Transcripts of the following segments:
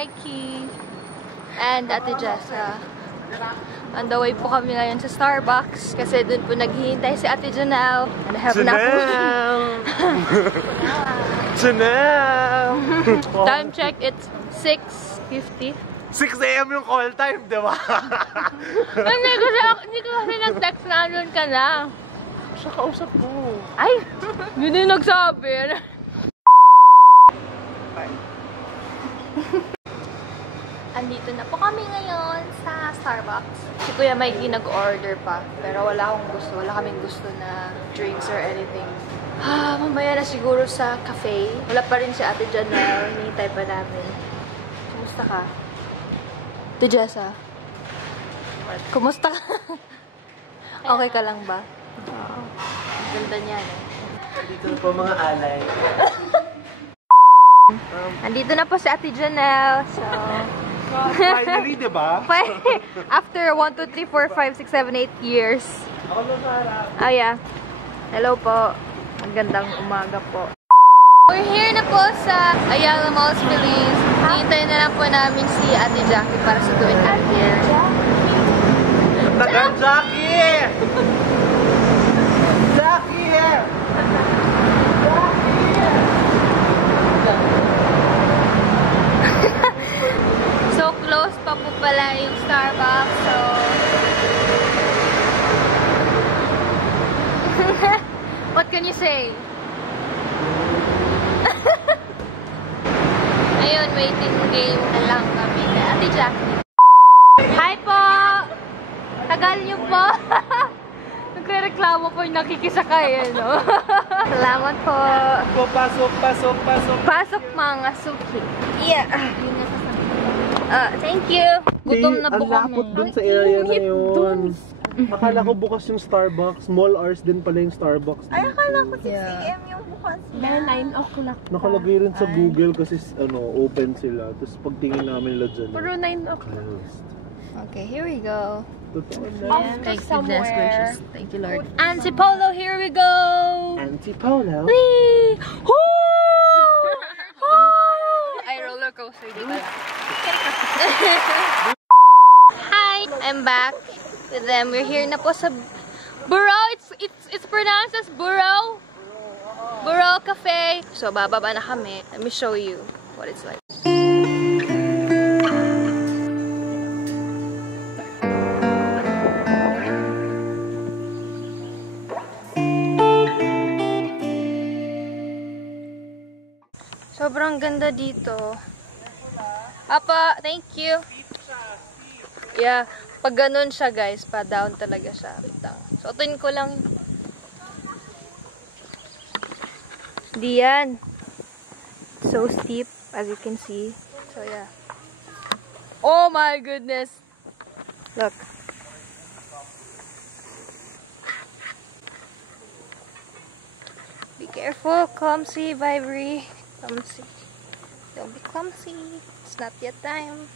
Mikey and Ate Jessa. On the way po kami ngayon sa Starbucks kasi dun po naghihintay si Ate Janelle. And I have Janelle! Janelle! Time check, it's 6:50. 6 AM yung call time, di ba? Hindi ko kasi nag-text na doon ka na. Siya kausap mo. Ay! Hindi nagsabi. Andito na po kami ngayon sa Starbucks. Si Kuya Mikey nag-order pa. Pero wala akong gusto. Wala kaming gusto na drinks or anything. Mamaya na siguro sa cafe. Wala pa rin si Ate Janelle. Hinihintay pa namin. Kumusta ka? Ate Jessa? Kumusta ka? Okay ka lang ba? Ganda niya, no? Dito po mga alay. Andito na po si Ate Janelle. So... Finally, diba? After 1, 2, 3, 4, 5, 6, 7, 8 years. Ako lang harap. Oh yeah. Hello po. Magandang umaga po. We're here na po sa Ayala Malls, Philippines. Hintayin na lang po namin si Ate Jackie para sunduin namin here. Tagal Jackie! Jackie! So close pa po pala yung Starbucks. So what can you say? Ayun, waiting game na lang kami kay Ate Jackie. Hi po! Tagal niyo po! Nagre-reklamo po yung nakikisakay, no? Salamat po! Pasok, pasok, pasok! Pasok mga suki! Yeah! Thank you! Gutom na po kami. Ang lapot dun sa area na yun. Akala ko bukas yung Starbucks. Small hours din pala yung Starbucks. Ay, akala ko 6 AM yung bukas. May 9 o'clock. Nakalagay rin sa Google kasi open sila. Tapos pagtingin namin nila dyan. Pero 9 o'clock. Okay, here we go. Thank goodness gracious. Thank you, Lord. Antipolo, here we go! Antipolo? Whee! Woo! Woo! Ay, roller coaster, di ba? Hi! I'm back with them. We're here na po sa Burro. It's pronounced as Burro. Burro Cafe. So, bababa na kami. Let me show you what it's like. Sobrang ganda dito. Apa, thank you. Yeah, pag ganun siya guys, pa down talaga siya. So, tuin ko lang. Di yan. So steep, as you can see. So, yeah. Oh my goodness. Look. Be careful, clumsy, Vibery. Clumsy. Don't be clumsy. It's not yet time.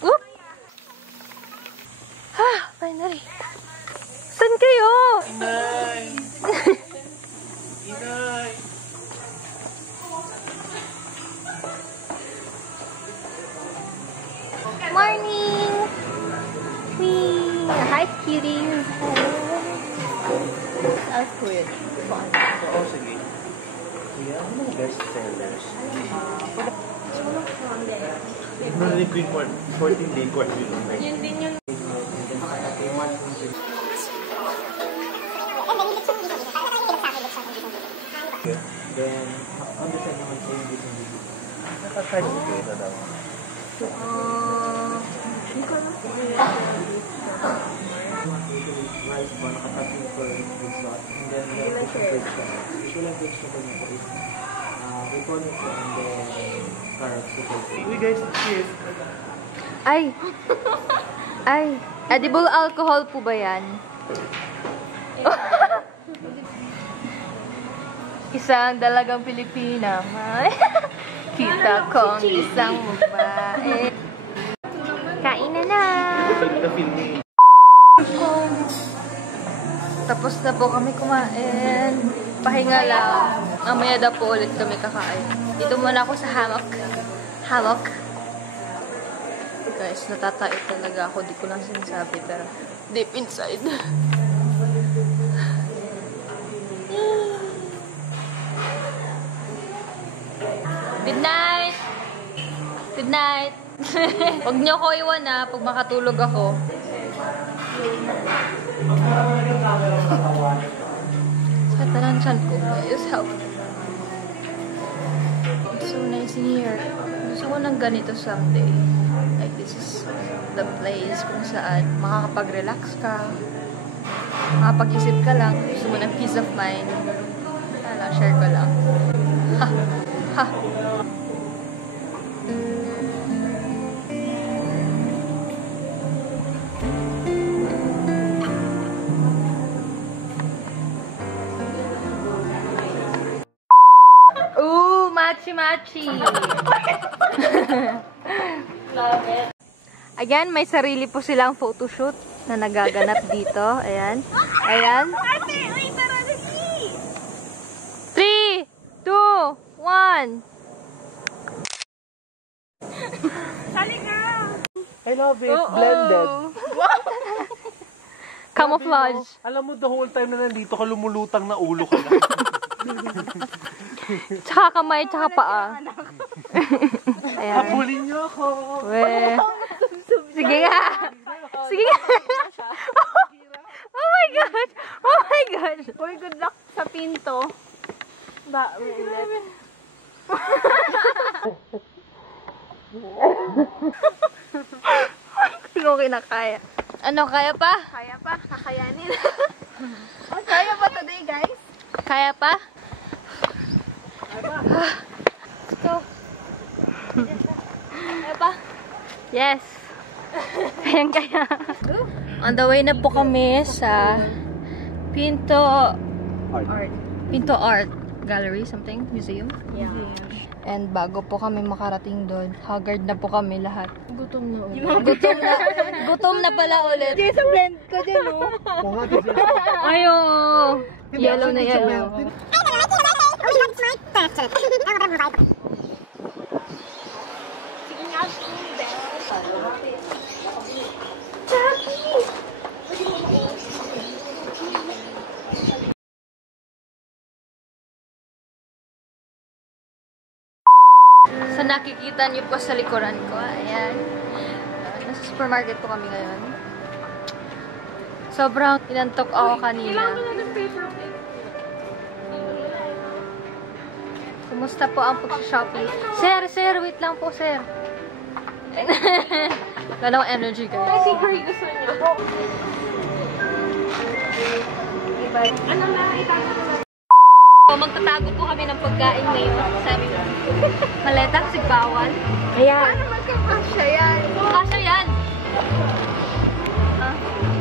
Whoop! Finally. Saan kayo? Inay! Inay! Morning! Wee! Hi, cuties! I'll quit. Oo, sige. Kuya, ano mga best sellers? Nung Queen 14-day court yun. Yun din yun. Then, ang design naman sa yung dito. Nakakard ko kayo na daw. Hindi ko alam. Rice ba, nakatasin ko yung resort. And then, yung break siya. Usually, break siya ko niya is recording ko and then carrots ko. Uy guys, cheers! Ay! Ay! Edible alcohol po ba yan? Isang dalagang Pilipina. Kita kong isang babae. Kain na na! Tapos na po kami kumain. Pahinga lang. Mamaya daw po ulit kami kakain. Dito muna ako sa hammock. Hammock. Guys, natatayo talaga ako. Di ko lang sinasabi, pero deep inside. Good night! Good night! Huwag niyo ko iwan ha, pag makatulog ako. Sa talansan ko, guys, help. It's so nice in here. Gusto ko ng ganito someday. Like, this is the place kung saan makakapag-relax ka. Makapag-isip ka lang. Gusto mo ng peace of mind. Wala, share ko lang. Ha! Ha! Ooh, machi-machi! Love it. Again, may sarili po silang photoshoot na nagaganap dito. Ayan. Ayan. 3, 2, 1. I love it. Blended. Camouflage. Alam mo, the whole time na nandito ka, lumulutang na ulo ka lang. Tsaka kamay, tsaka paa. Ayan. Habulin niyo ako. We. Sige nga. Sige nga. Oh my God. Oh my God. Uy, good luck sa pinto. Ulit. Hindi ko kinakaya. Ano, kaya pa? Kaya pa, kakayanin. Kaya pa today, guys? Kaya pa? Let's go. Kaya pa? Yes. Kaya. On the way na po kami sa Pinto Art Gallery, something? Museum? Yeah. And bago po kami makarating doon, haggard na po kami lahat. Gutom na ulit. Gutom na pala ulit. Diyan sa blend ko din, oh. Ayo. Yellow na yellow. So nakikita niyo po sa likuran ko. Ayan. Nasa supermarket po kami ngayon. Sobrang inantok ako kanina. Kumusta po ang pag-shopping? Sir, wait lang po, sir. Wala akong energy, guys. Ay, siguro gusto niyo. Ano na, itago ko. Magtatago po kami ng pagkain ngayon. Sabi mo, maleta, sigbawan. Ayan. Paano magkakasya yan? Kasya yan.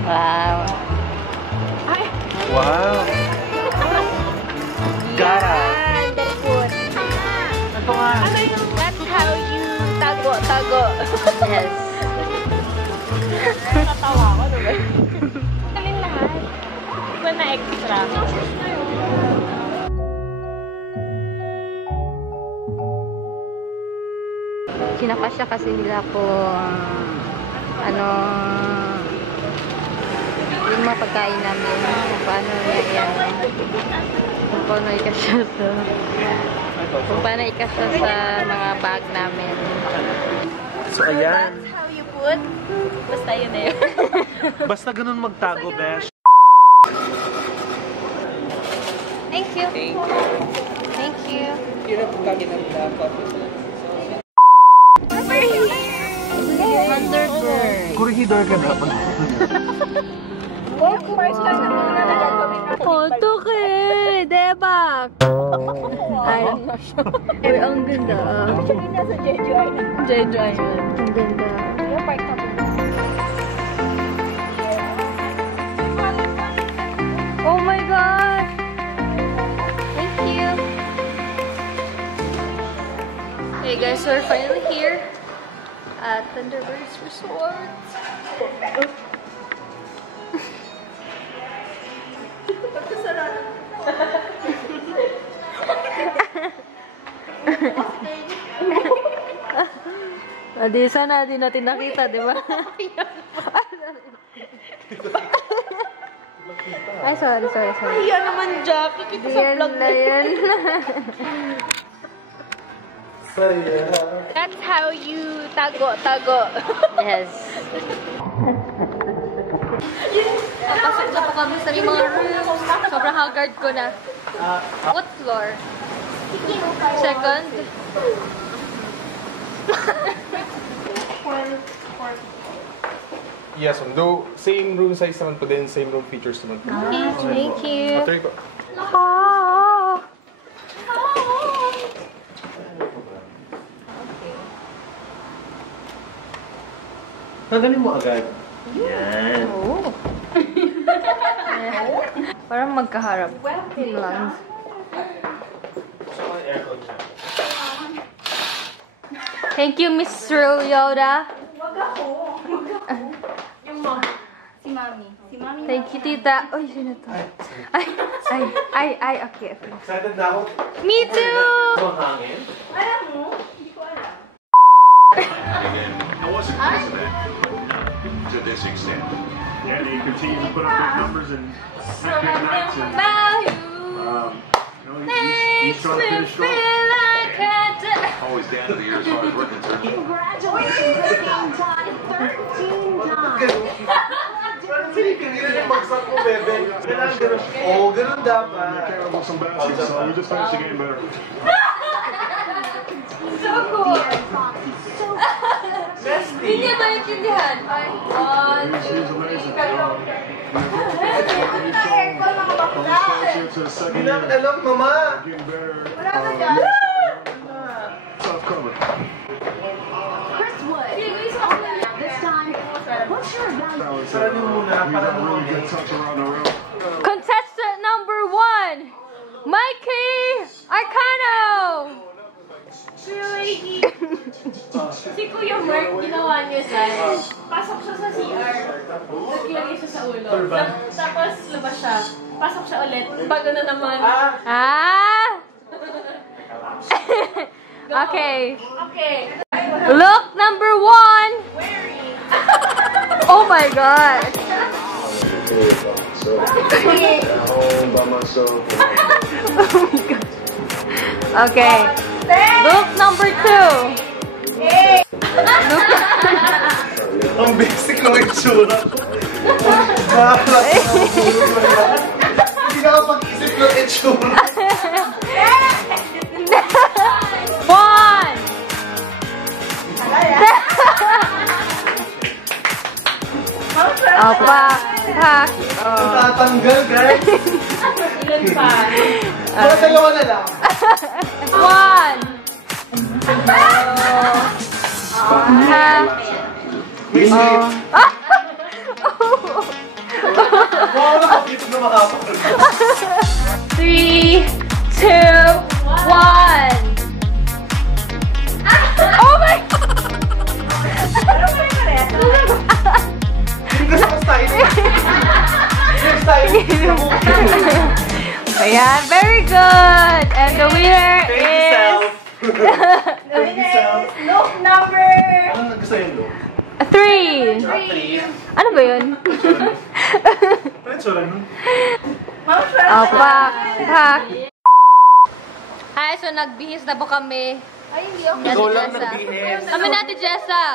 Wow. Ay. Wow. Gara. Very good. Ito nga. That's how you tago. Yes. Natawa ko, diba? Galing lahat. Iba na extra. Sinapasya kasi nila po yung mga pagkain namin, kung paano yan, kung paano ikasya sa mga bag namin. So, ayan. That's how you put. Basta yun na yun. Basta ganun magtago, besh. Thank you. Thank you. Thunderbird. Kurihidor ka na. Of course, kasi naman na nagagawin natin. Otoke! Debak! Ay, ang ganda. Actually, nasa Jeju Island. Jeju Island. Ang ganda. Yung park na po. Oh my gosh! Thank you. Hey guys, we're finally here at Thunderbirds Resort. Adi, sana di natin nakita, di ba? Ay, sorry. Iya naman, Jackie. Kita sa vlog Na yan. That's how you tago. Yes. Papasok na po kami sa mga rooms. Sobrang haggard ko na. What floor? Second? Yes, though same room size naman po din, same room features naman po. Thank you. Three po. Ah. Tanggalin mo agad. Yan. Oh. Parang magkaharap. Yun lang. Aircon siya. Thank you, Mr. Yoda. Si Mami. Thank you, Tita. Uy, sino to? Ay, okay. Excited na ako. Me too! Mahangin. Alam mo? Hindi ko alam. I wasn't close to that to this extent. Yeah, they continue to put up big numbers and have good nights. And, he's trying to finish strong. Always down to the year as far as we're concerned. Congratulations again, Todd. 13 times. Pinipigilan yung bagsak mo, bebe. Kailangan ganun. Oo, ganun dapat. We care about some baskets, so we just finished the game better. So cool. Hindi niya maintindihan. Ay, one, He's amazing. To the second Hindi namin year, alam, mama. getting better. Tough cover. Chris Wood. This time, what's your evaluation? Sarali mo muna, We para got a really good touch around the rim. contestant number 1, Mikey Arcano! Si Kuya Mark, ginawa niya dyan. Pasok siya sa CR. Naglagay siya sa ulo. Tapos lumabas siya. Pasok siya ulit. Bago na naman. Ah! Okay. Okay. Look number 1. Oh my god. Home by myself. Okay. Look number 2. Ang basic ng itsura ko. Hindi nakapag-isip ng itsura. 1. Pak. Tatanggal, guys. Ilan pa? Mga dalawa na lang. 1. Wow, nakapito na makapag. 3, 2, 1. Oh my god! Hindi ko sa style. Yung style. Ayan, very good! And the winner Thank you, is... Sal. Thank you, Sal. Look number Ano gusto yung look? 3. Ano ba yun? Ano itsura nun? Pak. Hi, so nagbihis na po kami. Ay, hindi ako. Ikaw lang nagbihis. Kami natin, Jessa.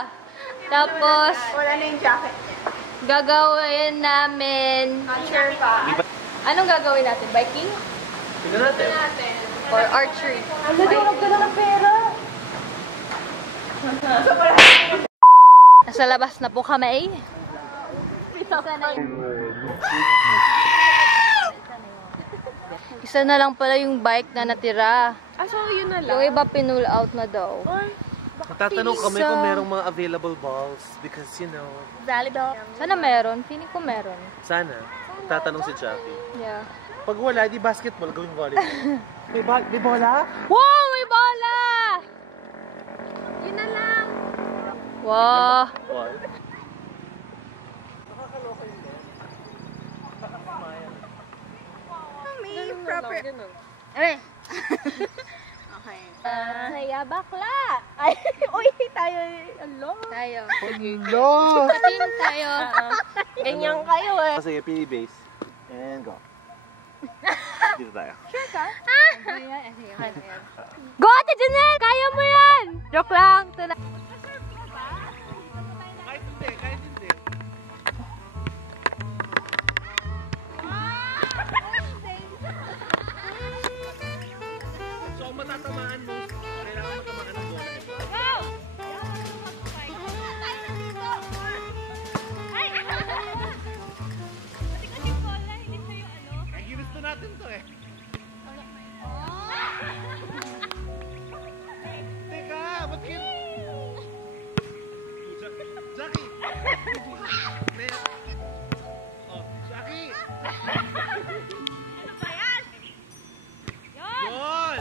Tapos, Wala na yung jacket. gagawin namin... Not sure pa. Anong gagawin natin? Biking? Tignan natin. Or archery? Ano daw nagdala ng pera? Nasa labas na po kami. Isa na lang pala yung bike na natira. Ah, so yun na lang. Yung iba pinull out na daw. Natatanong kami kung merong mga available balls because, you know, Volleyball. Sana meron. Feeling ko meron. sana. Tatanong si Jackie. Yeah. Pag wala, di basketball, gawing volleyball. May bola? Wow! May bola! Yun na lang. Wow! What? May proper... Eh. Okay. Naya bakla! Ay, uy, tayo. Alo. Tayo. Hello! Team tayo. Ganyan kayo eh. Sige, pili base. And go. Dito tayo. Go, Ate Janelle! Kaya mo yan! Joke lang. Kahit hindi, kahit hindi. So, kung matatamaan mo, kailangan matamaan ng bola. Ay, ginusto natin to eh. Teka, ba't Jackie! Oh, Jackie! Ano ba yan? Yun!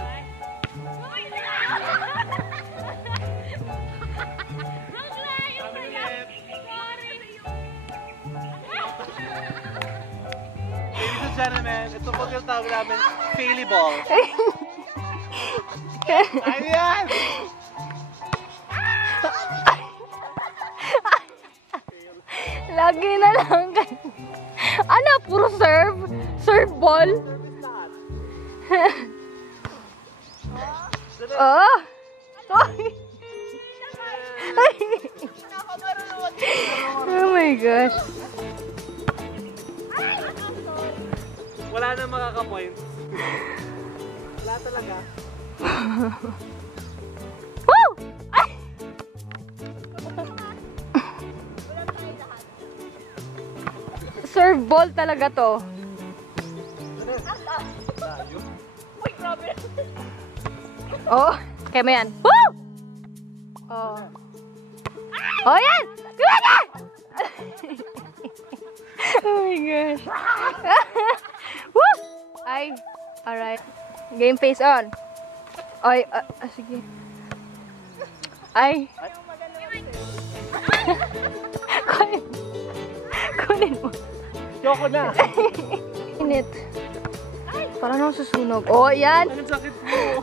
Ladies and gentlemen, ito po yung tawag namin, Faily Ball. Ayan! Lagi na lang kayo. Ano? Puro serve? Serve ball? Oh! Oh my gosh. Wala na makaka-point. Wala talaga. Woo! Ay! Serve ball talaga to. Oh, kaya mo yan. Woo! Oh. Oh, yan! Diba yan? Oh my gosh. Woo! Ay, alright. Game face on. Ay, sige. Ay. Kunin mo. Yoko na. Init. Parang nang susunog. Oh, yan. Ang sakit mo.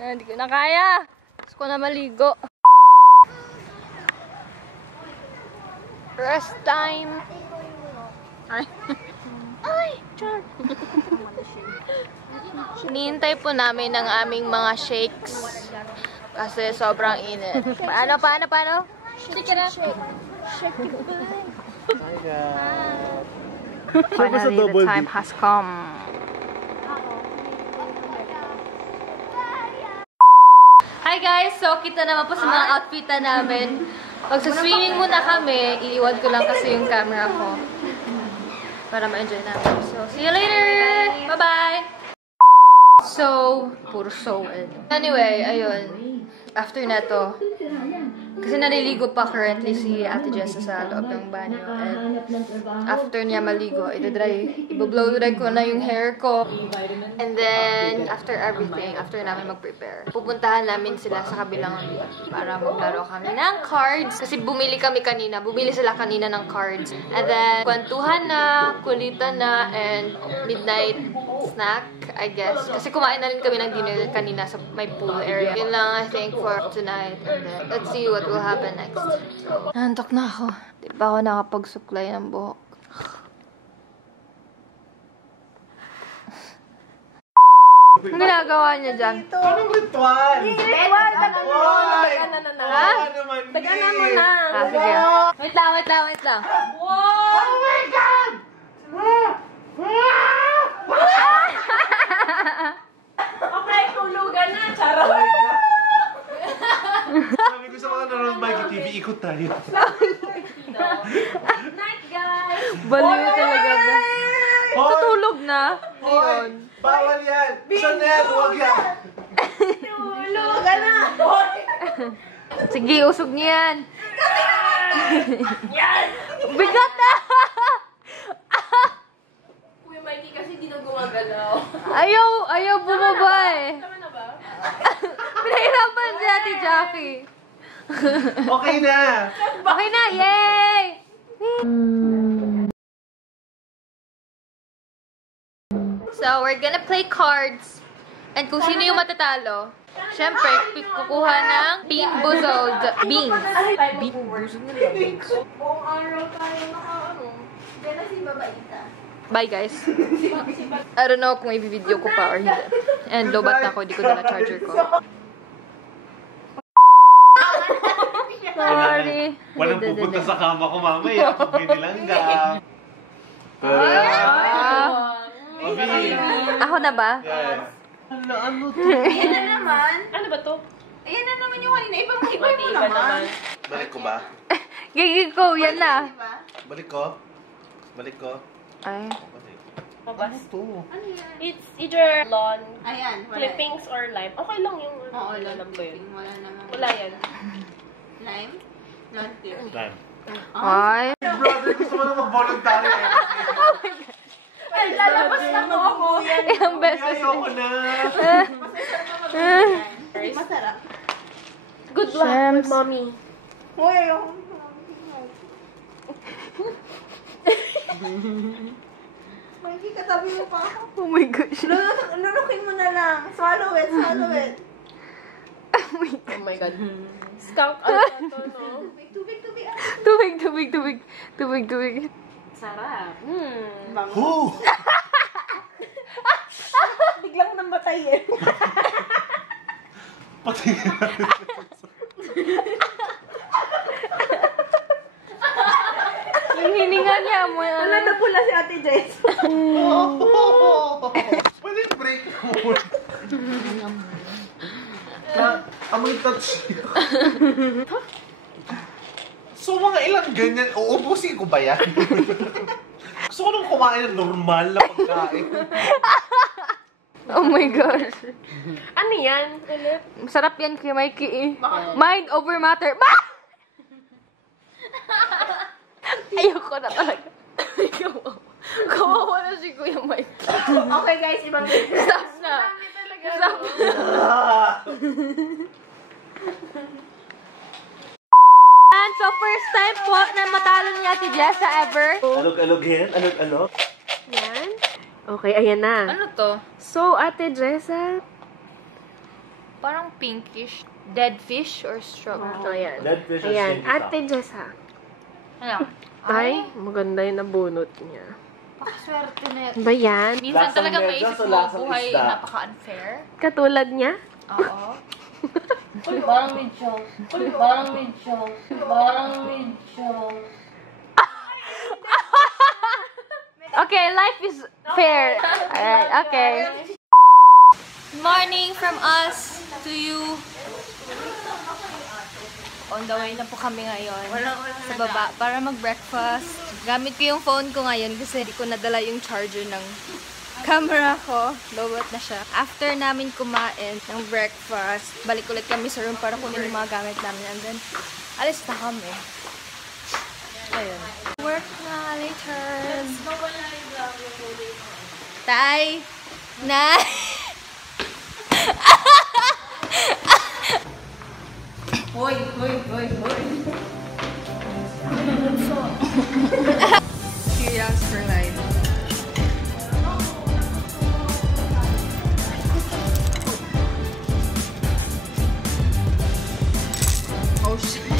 Hindi ko na kaya. Gusto ko na maligo. Rest time. Ay. Ay, char. Hinihintay po namin ang aming mga shakes. Kasi sobrang init. Paano? Shake it up. Shake it up. Hi guys. Finally, the time has come. Hi guys! So, kita naman po sa mga outfitan namin. Pag sa swimming muna kami, iiwan ko lang kasi yung camera ko. Para ma-enjoy namin. So, see you later! Bye-bye! So, puro so. Anyway, ayun. After na to, kasi naliligo pa currently si Ate Jessa sa loob ng banyo. And after niya maligo, i-blow dry ko na yung hair ko. And then, after everything, after namin mag-prepare, pupuntahan namin sila sa kabilang room para maglaro kami ng cards. Kasi bumili sila kanina ng cards. And then, kwentuhan na, kulitan na, and midnight snack, I guess. Kasi kumain na rin kami ng dinner kanina sa may pool area. Yun lang, I think, for tonight. And then, let's see what will happen next. So, nantok na ako. Di ba ako nakapagsuklay ng buhok? Anong ginagawa niya dyan? Anong ritual? Ritual! Why? Ha? naman Taganan mo na. Sige. Wait lang. Oh my God! Okay, tulugan na. Charot. Sabi ko sa mga nanonood Mikey TV, ikot tayo. Night, guys. Baliw talaga ba? Tutulog na? Hoy! Bawal yan! Chanel, huwag yan! Tulugan na. Sige, usog niya yan. Yan. Bigat na! Kuya Mikey kasi di na gumagalaw. Ayaw bumaba eh. Tama na ba? Pinahirapan si Ate Jackie. Okay na! Okay na, yay! So, we're gonna play cards. And kung sino yung matatalo, syempre, kukuha ng pink buzod beans. Beans? Buong araw tayo naka-ano. Gana si babaita. Bye, guys. I don't know kung i-video ko pa or hindi. And lobat na ako, hindi ko dala charger ko. Sorry. Walang pupunta sa kama ko mamaya pag binilangga. Ako na ba? Ano to? Ayan na naman. Ano ba to? Ayan na naman yung kanina. Iba mo naman. Balik ko ba? Gigi ko, yan na. Balik ko? Balik ko? Ay. Balik. Ano to? Ano yan? It's either lawn, Ayan. clippings, or lime. Okay lang yung Oo, alam ko yun. Wala naman. Wala yan. Lime? Lawn tip. Time. Ay. Brother, gusto mo na mag-voluntary eh. Ay, lalabas na po ako. Ilang beses. Ayoko na. Masarap. Good luck, Shams. mommy. Uy, ayoko. Mikey, katabi mo pa ako. Oh my gosh. Lunukin mo na lang. Swallow it, swallow it. Oh my god. Skunk ano to, no? Tubig. Tubig. Sarap. Who? Biglang namatay eh. Pati Yung hininga niya mo. Wala na pula si Ate Jess. Pwede break mo. Amoy touch. So, mga ilang ganyan, uubusin ko ba yan? Gusto ko nung kumain ng normal na pagkain. Oh my gosh. Ano yan? Ulit? Masarap yan kay Mikey eh. Mind over matter. Bah! Ayoko na talaga. Kawawa na si Kuya Mikey. Okay guys, ibang Stop na. Stop. And so first time po na matalo ni Ate Jessa ever. Alog-alog yan? Alog-alog? Yan? Okay, ayan na. Ano to? So, Ate Jessa. Parang pinkish. Dead fish or straw? Oh, ayan. Dead fish or Ayan, stinky Ate Jessa. Ano? Ay, maganda yung nabunot niya. Pakaswerte na yun. Ba yan? Minsan Lasang talaga medyas maisip o mo, lasang buhay isda? napaka-unfair. Katulad niya? Oo. Parang medyo. Okay, life is fair. Alright, okay. Morning from us to you. On the way na po kami ngayon sa baba para mag-breakfast. Gamit ko yung phone ko ngayon kasi hindi ko nadala yung charger ng camera ko. Lowot na siya. After namin kumain ng breakfast, balik ulit kami sa room para kunin yung mga gamit namin. And then, alis na kami. Ayun. Work na later. Tay! Nay! Hoy. Curious for life. Oh shit.